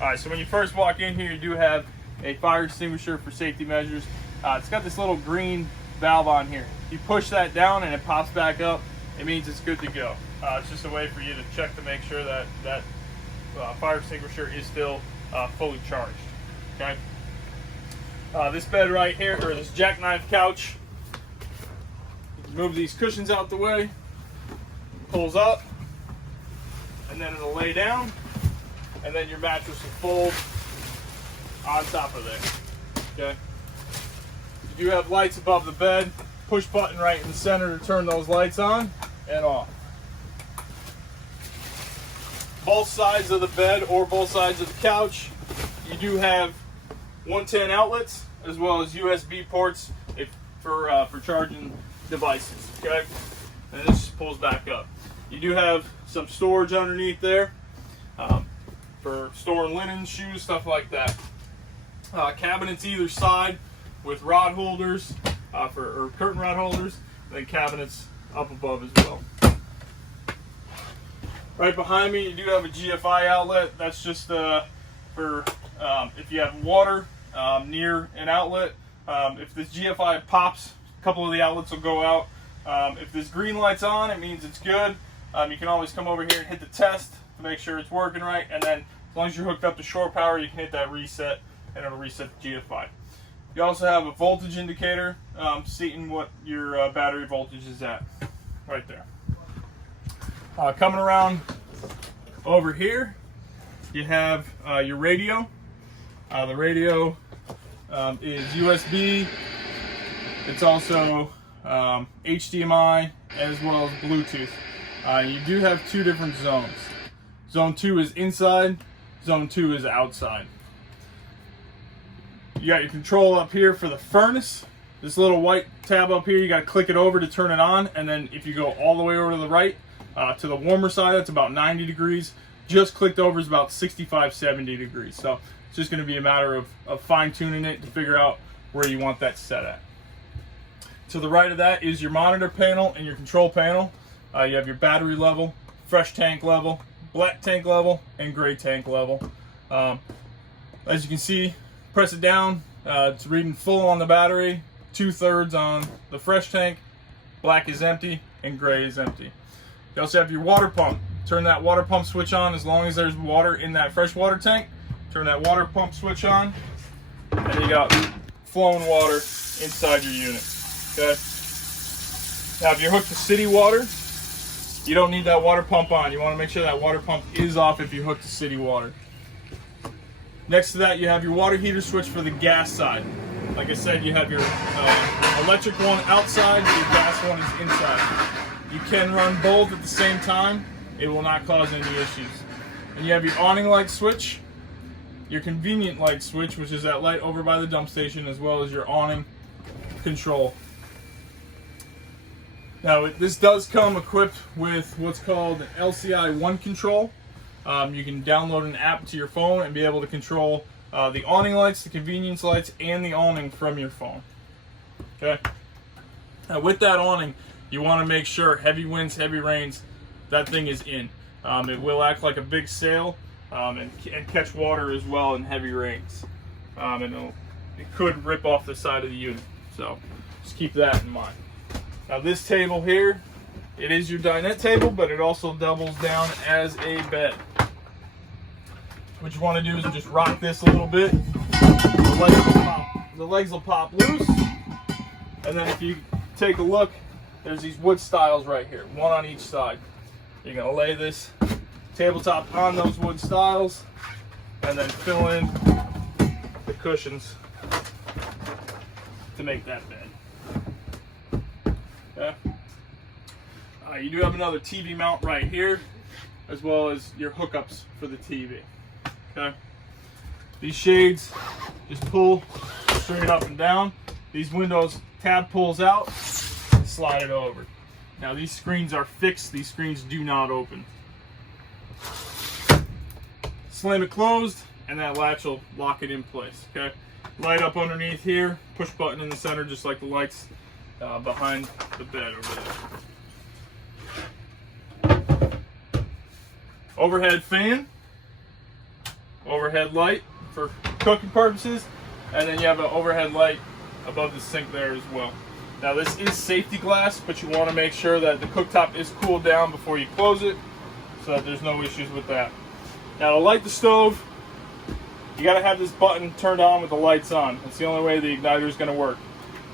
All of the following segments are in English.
All right, so when you first walk in here, you do have a fire extinguisher for safety measures. It's got this little green valve on here. You push that down and it pops back up. It means it's good to go. It's just a way for you to check to make sure that that fire extinguisher is still fully charged. Okay. This bed right here, or this jackknife couch, move these cushions out the way, pulls up, and then it'll lay down, and then your mattress will fold on top of there. Okay. You do have lights above the bed. Push button right in the center to turn those lights on and off. Both sides of the bed or both sides of the couch, you do have 110 outlets as well as USB ports for charging devices. Okay, and this just pulls back up. You do have some storage underneath there for storing linen, shoes, stuff like that. Cabinets either side with rod holders or curtain rod holders, and then cabinets up above as well. Right behind me, you do have a GFI outlet. That's just for if you have water near an outlet. If this GFI pops, a couple of the outlets will go out. If this green light's on, it means it's good. You can always come over here and hit the test to make sure it's working right, and then as long as you're hooked up to shore power, you can hit that reset and it'll reset the GFI. You also have a voltage indicator stating what your battery voltage is at right there. Coming around over here, you have your radio. The radio is USB. It's also HDMI as well as Bluetooth. You do have two different zones. Zone 2 is inside, Zone 2 is outside. You got your control up here for the furnace. This little white tab up here, you got to click it over to turn it on, and then if you go all the way over to the right, to the warmer side, that's about 90 degrees. Just clicked over is about 65, 70 degrees. So it's just going to be a matter of fine-tuning it to figure out where you want that set at. To the right of that is your monitor panel and your control panel. You have your battery level, fresh tank level, black tank level, and gray tank level. As you can see, press it down, it's reading full on the battery, 2/3 on the fresh tank, black is empty, and gray is empty. You also have your water pump. Turn that water pump switch on as long as there's water in that fresh water tank. Turn that water pump switch on, and you got flowing water inside your unit. Okay. Now, if you're hooked to city water, you don't need that water pump on. You want to make sure that water pump is off if you're hooked to city water. Next to that, you have your water heater switch for the gas side. Like I said, you have your electric one outside, your gas one is inside. You can run both at the same time. It will not cause any issues. And you have your awning light switch, your convenient light switch, which is that light over by the dump station, as well as your awning control. Now, this does come equipped with what's called an LCI One control. You can download an app to your phone and be able to control the awning lights, the convenience lights, and the awning from your phone. Okay. Now, with that awning, you want to make sure heavy winds, heavy rains, that thing is in. It will act like a big sail and catch water as well in heavy rains. And it could rip off the side of the unit. So just keep that in mind. Now, this table here, it is your dinette table, but it also doubles down as a bed. What you want to do is just rock this a little bit. The legs will pop loose. And then if you take a look, there's these wood stiles right here, one on each side. You're going to lay this tabletop on those wood stiles and then fill in the cushions to make that bed. Okay. You do have another TV mount right here, as well as your hookups for the TV. Okay. These shades just pull straight up and down. These windows, tab pulls out, slide it over. Now, these screens are fixed. These screens do not open. Slam it closed, and that latch will lock it in place. Okay. Light up underneath here. Push button in the center, just like the lights behind the bed over there. Overhead fan. overhead light for cooking purposes, and then you have an overhead light above the sink there as well. Now this is safety glass, but you want to make sure that the cooktop is cooled down before you close it, so that there's no issues with that. Now to light the stove, you got to have this button turned on with the lights on. That's the only way the igniter is going to work.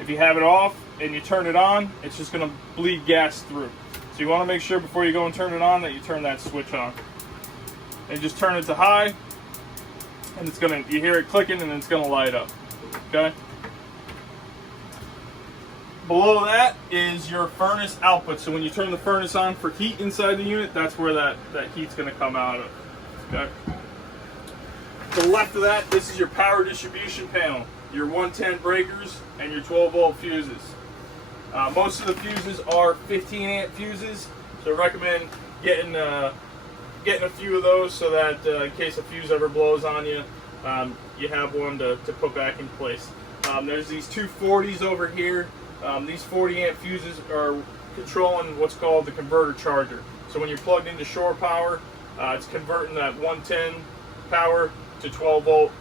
If you have it off and you turn it on, it's just going to bleed gas through. So you want to make sure before you go and turn it on that you turn that switch on. And just turn it to high, and it's going to, you hear it clicking and it's going to light up. Okay? Below that is your furnace output. So when you turn the furnace on for heat inside the unit, that's where that heat's going to come out of. Okay? To the left of that, this is your power distribution panel, your 110 breakers and your 12-volt fuses. Most of the fuses are 15-amp fuses, so I recommend getting a few of those so that in case a fuse ever blows on you, you have one to put back in place. There's these two 40s over here. These 40-amp fuses are controlling what's called the converter charger. So when you're plugged into shore power, it's converting that 110 power to 12 volt,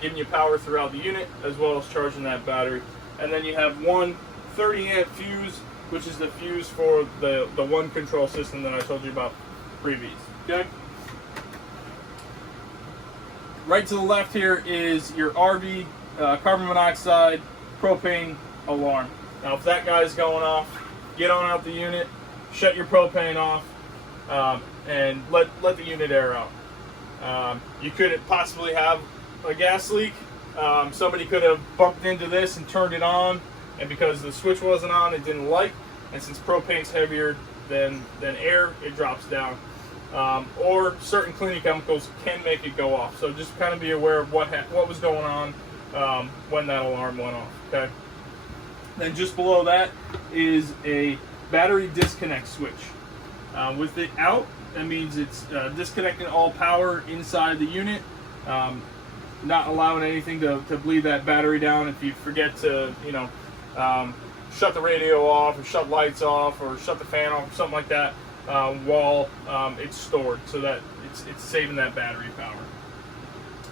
giving you power throughout the unit as well as charging that battery. And then you have one 30-amp fuse, which is the fuse for the one control system that I told you about previous. Okay. Right to the left here is your RV carbon monoxide propane alarm. Now if that guy's going off, get on out the unit, shut your propane off, and let the unit air out. You could possibly have a gas leak. Somebody could have bumped into this and turned it on, and because the switch wasn't on, it didn't light. And since propane's heavier than air, it drops down. Or certain cleaning chemicals can make it go off. So just kind of be aware of what was going on when that alarm went off. Okay. Then just below that is a battery disconnect switch. With it out, that means it's disconnecting all power inside the unit, not allowing anything to bleed that battery down. If you forget to, shut the radio off or shut lights off or shut the fan off or something like that while it's stored, so that it's saving that battery power.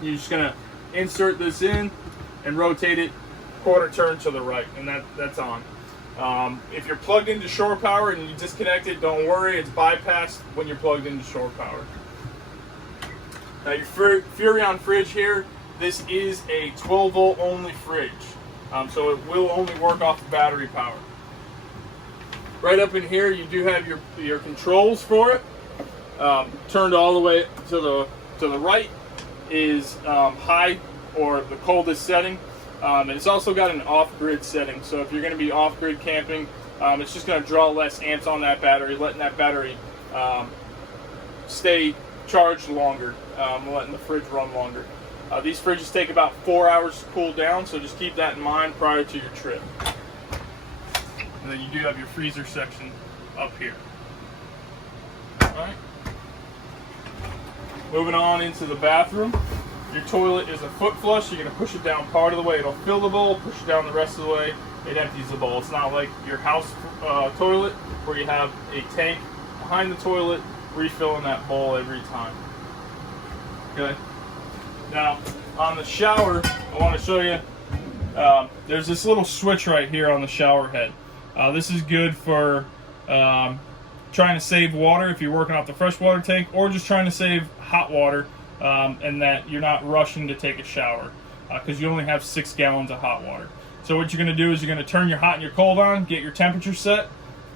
You're just gonna insert this in and rotate it quarter turn to the right, and that's on. If you're plugged into shore power and you disconnect it, don't worry, it's bypassed when you're plugged into shore power. Now your Furrion fridge here, this is a 12 volt only fridge, so it will only work off the battery power. Right up in here you do have your controls for it. Turned all the way to the right is high, or the coldest setting. And it's also got an off-grid setting, so if you're going to be off-grid camping, it's just going to draw less amps on that battery, letting that battery stay charged longer, letting the fridge run longer. These fridges take about 4 hours to cool down, so just keep that in mind prior to your trip. And then you do have your freezer section up here. Alright. Moving on into the bathroom. Your toilet is a foot flush. You're going to push it down part of the way. It'll fill the bowl, push it down the rest of the way. It empties the bowl. It's not like your house toilet where you have a tank behind the toilet refilling that bowl every time. Okay. Now, on the shower, I want to show you, there's this little switch right here on the shower head. This is good for trying to save water if you're working off the freshwater tank, or just trying to save hot water. And that you're not rushing to take a shower because you only have 6 gallons of hot water. So what you're going to do is you're going to turn your hot and your cold on, get your temperature set,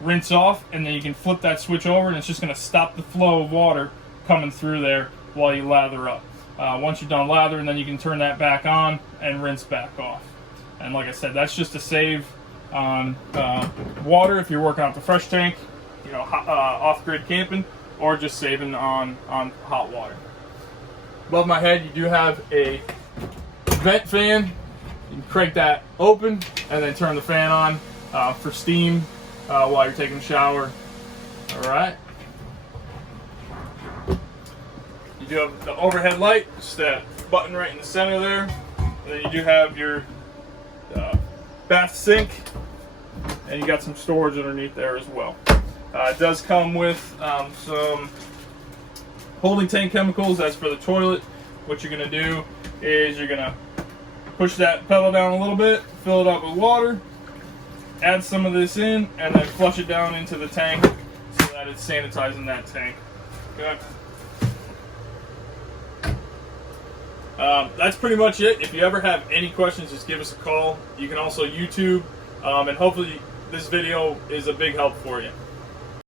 rinse off, and then you can flip that switch over, and it's just going to stop the flow of water coming through there while you lather up. Once you're done lathering, then you can turn that back on and rinse back off. And like I said, that's just to save on water if you're working off the fresh tank, off-grid camping, or just saving on hot water. Above my head, you do have a vent fan. You can crank that open and then turn the fan on for steam while you're taking a shower. All right. You do have the overhead light, just that button right in the center there. And then you do have your bath sink, and you got some storage underneath there as well. It does come with some holding tank chemicals. That's for the toilet. what you're going to do is you're going to push that pedal down a little bit, fill it up with water, add some of this in, and then flush it down into the tank so that it's sanitizing that tank. Okay. That's pretty much it. If you ever have any questions, just give us a call. You can also YouTube, and hopefully this video is a big help for you.